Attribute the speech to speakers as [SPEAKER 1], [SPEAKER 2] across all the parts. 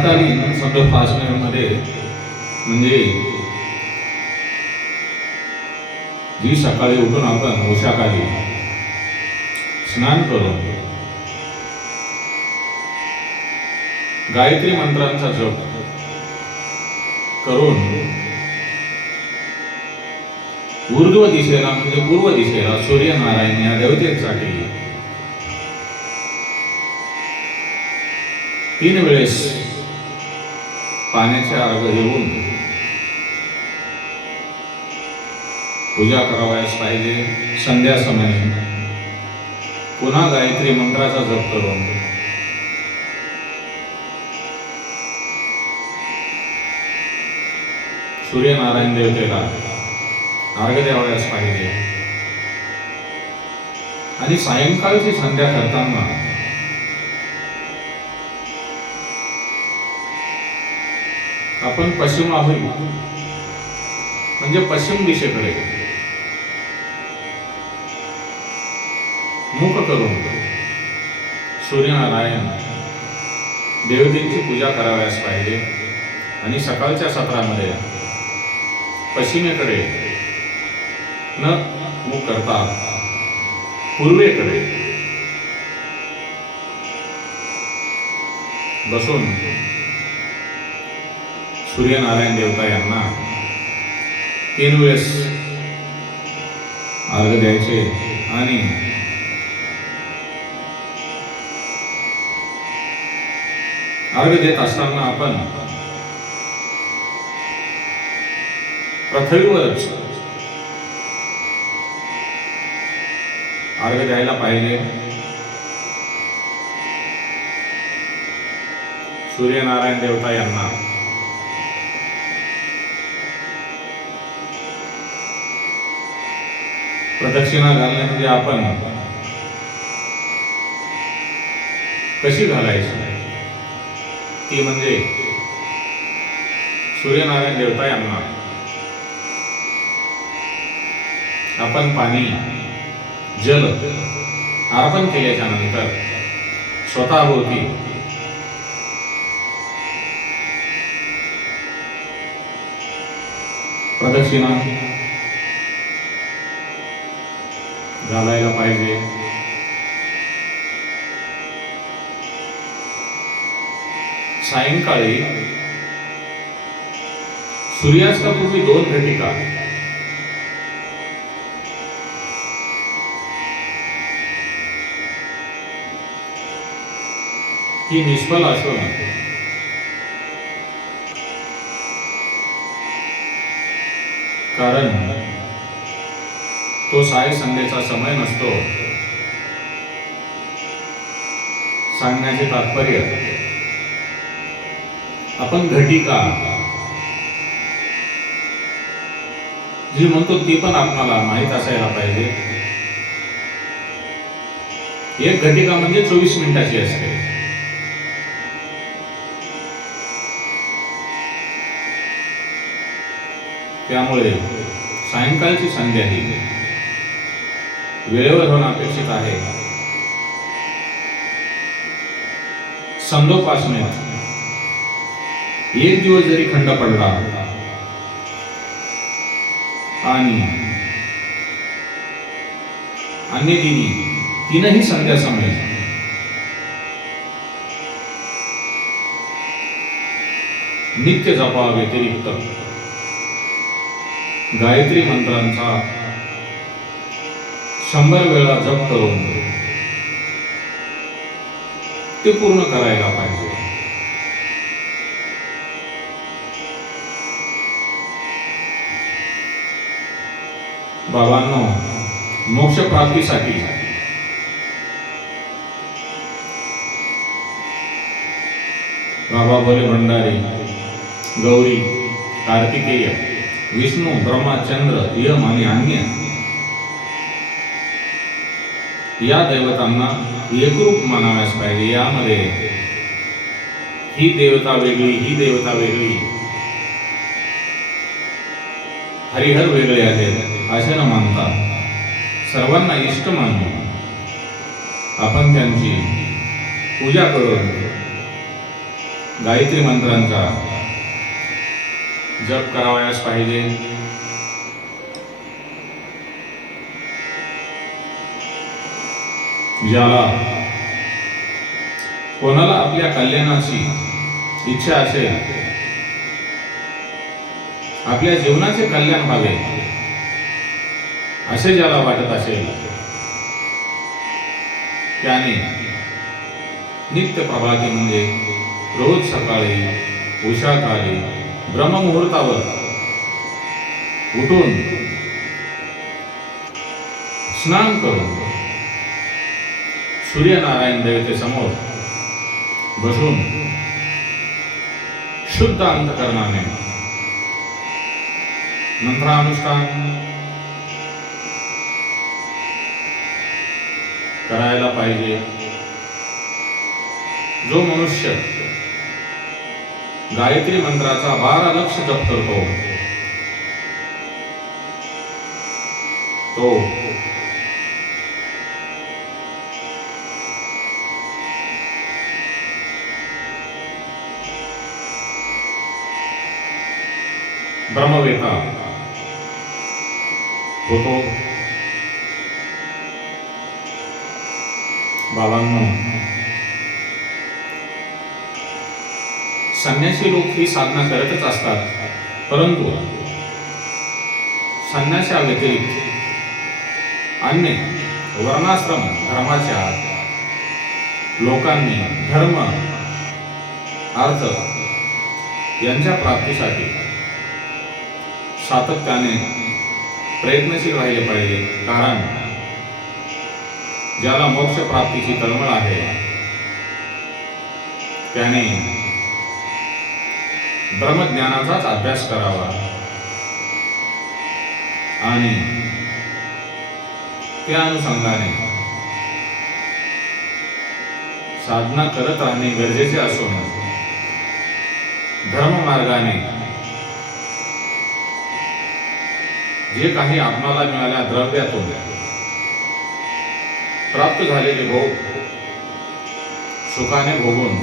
[SPEAKER 1] प्रातकालीन संत फासण्यामध्ये म्हणजे जी सकाळी उठून आपण उशाखाली स्नान करून गायत्री मंत्रांचा जप करून ऊर्ध्व दिशेला म्हणजे पूर्व दिशेला सूर्यनारायण या देवतेसाठी तीन वेळेस पाण्याच्या अर्घ घेऊन पूजा करावयास पाहिजे संध्या समय पुन्हा गायत्री मंत्राचा जप करून. सूर्यनारायण देवतेला अर्घ द्यावयास पाहिजे. आणि सायंकाळची संध्या करताना आपण पश्चिमाभिमुख म्हणजे पश्चिम दिशेकडे. मुख करून सूर्यनारायण देवतेची पूजा करावयास पाहिजे. आणि सकाळच्या सत्रामध्ये पश्चिमेकडे न मुख करता पूर्वेकडे बसून सूर्यनारायण देवता यांना तीन वेळेस अर्घ द्यायचे आणि अर्घ देत असताना आपण पृथ्वीवरच अर्घ द्यायला पाहिजे. सूर्यनारायण देवता यांना प्रदक्षिणा घालणे म्हणजे आपण कशी घालायची ती म्हणजे सूर्यनारायण देवता यांना आपण पाणी जल अर्पण केल्याच्यानंतर स्वतःभोवती प्रदक्षिणा पाहिजे. सायंकाळी सूर्यास्तापूर्वी दोन घटिका. ही निष्फल असून कारण तो साय संध्येचा समय नसतो. सांगण्याचे तात्पर्य आपण घटिका जी म्हणतो ती पण आपणाला माहीत असायला पाहिजे. एक घटिका म्हणजे चोवीस मिनिटाची असते. त्यामुळे सायंकाळची संध्या ही वेळेवर होणं अपेक्षित आहे. संदोपासनेत एक दिवस जरी खंड पडला आणि अन्य दिनी तीनही संध्या समजेल नित्य जपा व्यतिरिक्त गायत्री मंत्रांचा शंभर वेळा जप करून ते पूर्ण करायला पाहिजे. बाबांनो मोक्ष प्राप्तीसाठी बाबा भोले भंडारी गौरी कार्तिकेय विष्णू ब्रह्मा चंद्र यम आणि अन्य या दैवतांना एकरूप मानाव्यास पाहिजे. यामध्ये ही देवता वेगळी ही देवता वेगळी. हरिहर वेगळे आहेत असे न मानता सर्वांना इष्ट मानून आपण त्यांची पूजा करून गायत्री मंत्रांचा जप करावयास पाहिजे. ज्याला कोणाला आपल्या कल्याणाची इच्छा असेल आपल्या जीवनाचे कल्याण व्हावे असे ज्याला वाटत असेल त्याने नित्य प्रभाती म्हणजे रोज सकाळी उषाकाळी ब्रह्ममुहूर्तावर उठून स्नान करून सूर्यनारायण देवतेसमोर बसून शुद्ध अंतकरणाने मंत्रानुष्ठान करायला पाहिजे. जो मनुष्य गायत्री मंत्राचा बारा लक्ष जप करतो तो ब्रह्मवेता होतो. बाबांना संन्यासी लोक ही साधना करतच असतात परंतु संन्यासा व्यतिरिक्त अन्य वर्णाश्रम धर्माच्या लोकांनी धर्म अर्थ यांच्या प्राप्तीसाठी सातत्याने प्रयत्नशील राहिले पाहिजे. कारण ज्याला मोक्ष प्राप्तीची तळमळ आहे त्याने ब्रह्मज्ञानाचाच अभ्यास करावा. आणि त्या अनुषंगाने साधना करत राहणे गरजेचे असून धर्ममार्गाने जे काही आपणाला मिळाल्या द्रव्यातून प्राप्त झालेले भोग सुखाने भोगून.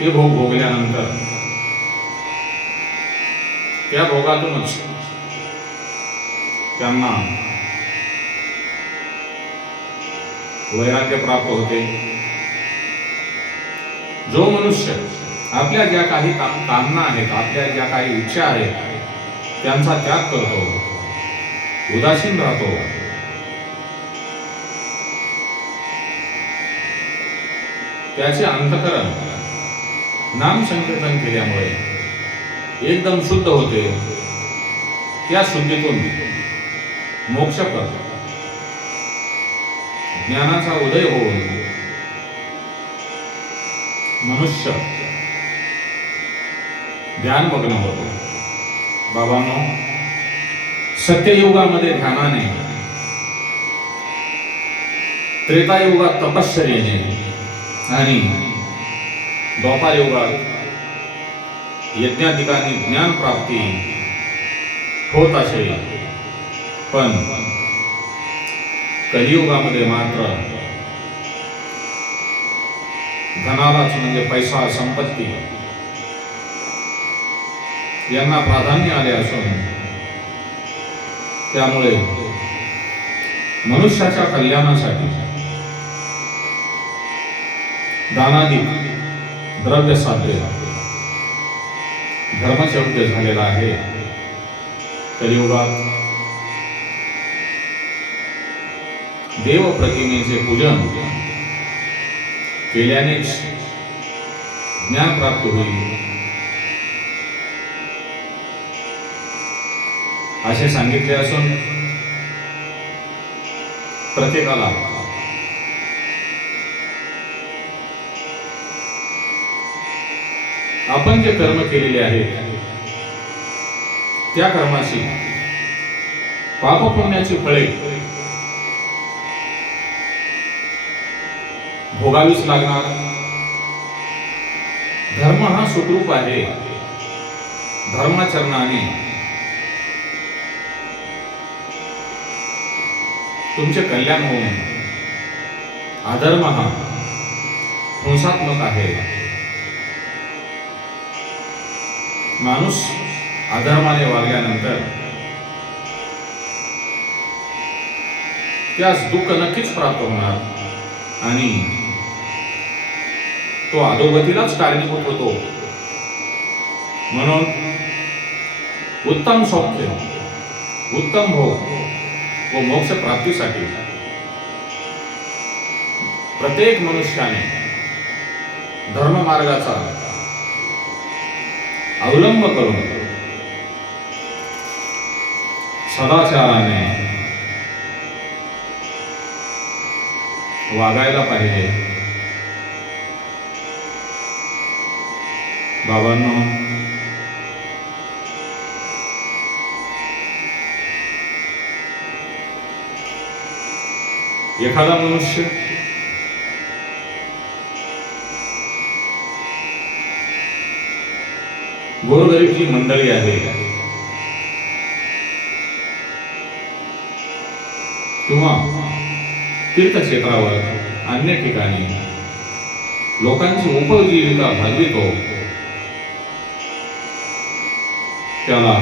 [SPEAKER 1] ते भोग भोगल्यानंतर त्या भोगातूनच त्यांना वैराग्य प्राप्त होते. जो मनुष्य आपल्या ज्या काही काम- कामना आहेत आपल्या ज्या काही इच्छा आहेत त्यांचा त्याग करतो. उदासीन राहतो. त्याचे अंतकरण नाम संकीर्तन केल्यामुळे एकदम शुद्ध होते. त्या शुद्धीतून मोक्ष करतो ज्ञानाचा उदय होऊन मनुष्य. ध्यानमग्न होतो. बाबांनो सत्ययुगामध्ये ध्यानाने त्रेतायुगात तपश्चर्याने आणि द्वापारयुगात यज्ञाधिकांनी ज्ञान प्राप्ती होत असेल पण कलियुगामध्ये मात्र धनालाच म्हणजे पैसा संपत्ती. यांना प्राधान्य आले असून त्यामुळे मनुष्याच्या कल्याणासाठी दानादी द्रव्य साध्य धर्मचौद्य झालेला आहे. कलियुगात देव प्रतिमेचे पूजन केल्यानेच ज्ञान प्राप्त होईल. असे सांगितले असून प्रत्येकाला आपण जे कर्म केलेले आहेत त्या कर्माशी पापपुण्याची फळे भोगावीच लागणार. धर्म हा सुखरूप आहे. धर्माचरणाने. तुमचे कल्याण होऊन अधर्म हा हिंसात्मक आहे. माणूस अधर्माने वागल्यानंतर त्यास दुःख नक्कीच प्राप्त होणार आणि तो अधोगतीलाच कारणीभूत होतो. म्हणून उत्तम सौख्य उत्तम भोग व मोक्ष प्राप्तीसाठी प्रत्येक मनुष्याने धर्म मार्गाचा अवलंब करून सदाचाराने वागायला पाहिजे. बाबांनो. एखादा मनुष्य गोरगरीब जी मंडळी आहे. किंवा तीर्थक्षेत्रावर अन्य ठिकाणी लोकांची उपजीविका भागवितो. त्याला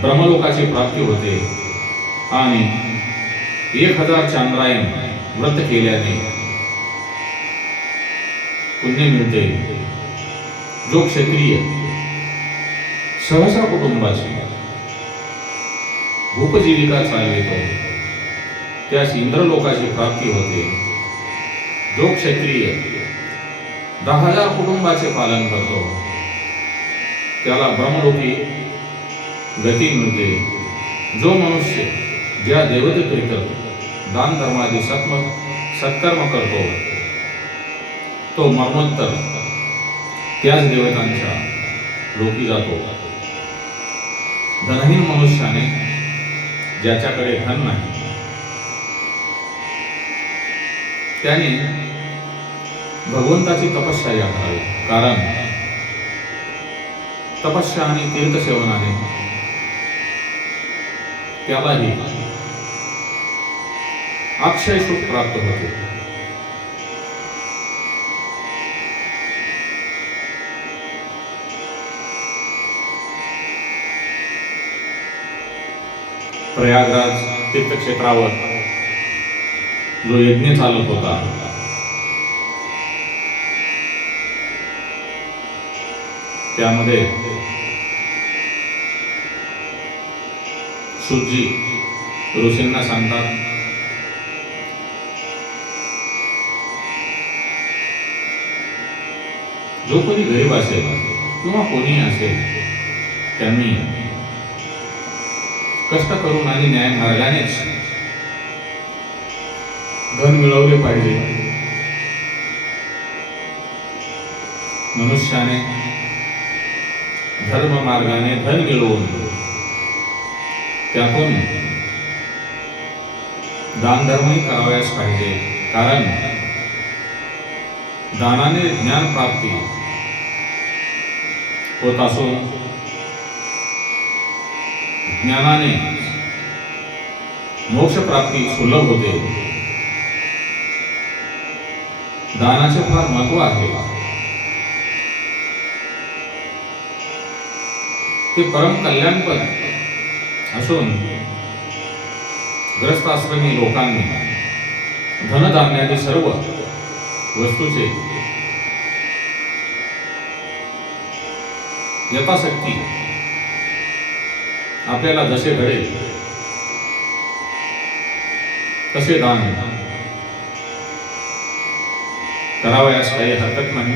[SPEAKER 1] ब्रह्मलोकाची प्राप्ती होते आणि एक हजार चांद्रायण व्रत केल्याने पुण्य मिळते. जो क्षत्रिय सहसा कुटुंबाची उपजीविका चालवितो त्यास इंद्रलोकाची प्राप्ती होते. जो क्षत्रिय दहा हजार कुटुंबाचे पालन करतो त्याला ब्रह्मलोकी गती मिळते जो मनुष्य ज्या देवतेकरिता दानधर्मादी सत्म सत्कर्म करतो तो मरणोत्तर त्याच देवतांच्या लोकी जातो. धनहीन मनुष्याने ज्याच्याकडे धन नाही त्याने भगवंताची तपश्चर्या करावी. कारण तपस्या आणि तीर्थसेवनाने. त्यालाही अक्षय सुख प्राप्त होते. प्रयागराज तीर्थक्षेत्रावर जो यज्ञ चालत होता त्यामध्ये सुजी ऋषींना सांगतात जो कोणी गरीब असेल किंवा कोणी असेल त्यांनी कष्ट करून आणि न्याय मार्गानेच धन मिळवले पाहिजे. मनुष्याने धर्म मार्गाने धन मिळवून त्यातून दानधर्मही करावयास पाहिजे. कारण दानाने ज्ञान प्राप्ती होत असून ज्ञानाने मोक्ष प्राप्ती सुलभ होते. दानाचे फार महत्त्व आहे. ते परम कल्याणपद असून ग्रस्त आश्रमी लोकांनी धनधान्यादी सर्व वस्तूचे यथाशक्ती आपल्याला जसे घडेल तसे दान करावयास काही हरकत नाही.